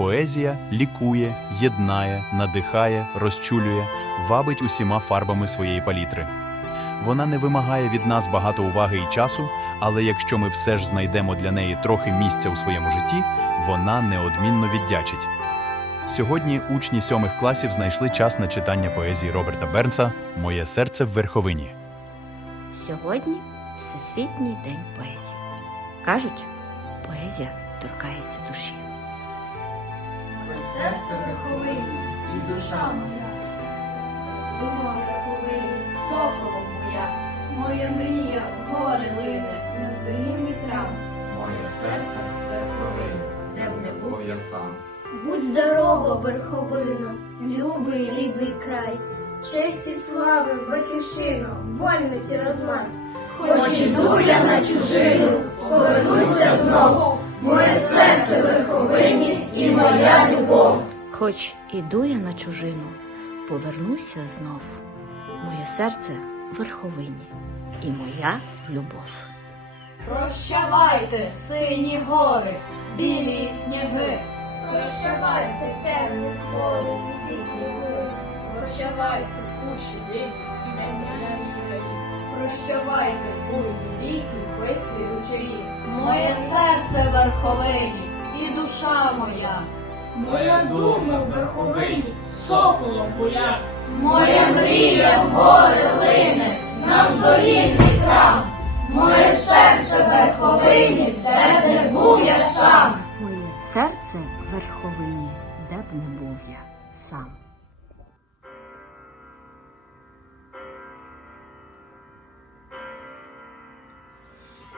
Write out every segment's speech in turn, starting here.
Поезія лікує, єднає, надихає, розчулює, вабить усіма фарбами своєї палітри. Вона не вимагає від нас багато уваги і часу, але якщо ми все ж знайдемо для неї трохи місця у своєму житті, вона неодмінно віддячить. Сьогодні учні сьомих класів знайшли час на читання поезії Роберта Бернса Моє серце в верховині. Сьогодні Всесвітній день поезії. Кажуть, поезія торкається душі. Моє серце верховині і душа моя. Дума верховині, соколом моя. Моя мрія в гори лине, на здогін вітрам. Моє серце верховині, де б не був я сам. Будь здорова, верховино, любий рідний край, честі слави, батьківщино, вольності розмай. Хоч іду я на чужину, повернуся знову. Моє серце верховині і. Хоч іду я на чужину, повернуся знов. Моє серце в верховині і моя любов. Прощавайте, сині гори, білі сніги. Прощавайте, темні сходи, світлі гори. Прощавайте, кущі дикі, дня вігаї. Прощавайте, буйні ріки, бистрі ручаї. Моє серце верховині і душа моя. Моя дума в верховині, соколом моя. Моя мрія в гори лине, навздогін вітрам. Моє серце в верховині, де не був я сам. Моє серце в верховині, де б не був я сам.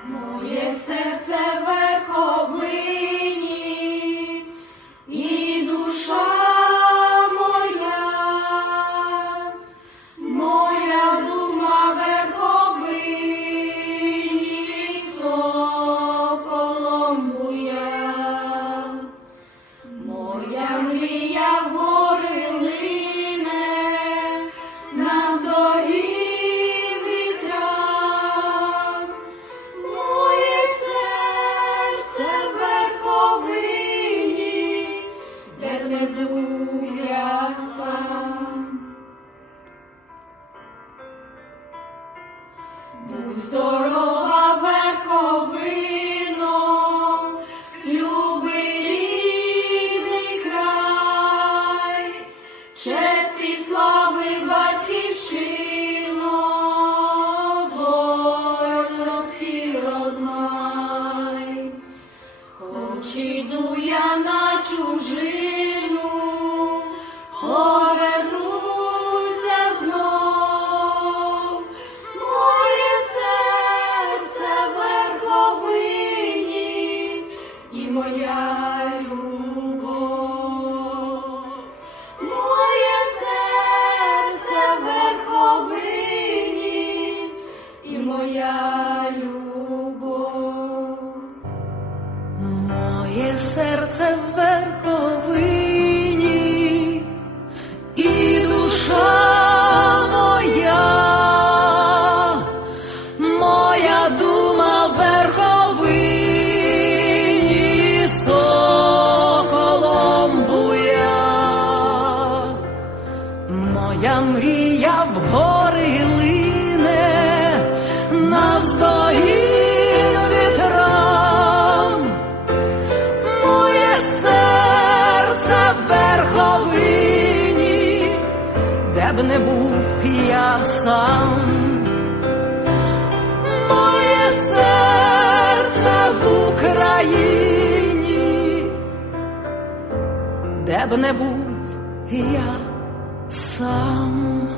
Моє серце верховині здорова, верховино, любий край, честь слави батьківщино, вольності розмай. Хоч іду я на чужину, серце в верховині і душа моя, моя дума в верховині соколом буя, моя мрія в гори не був я сам. Моє серце в Україні, де б не був я сам.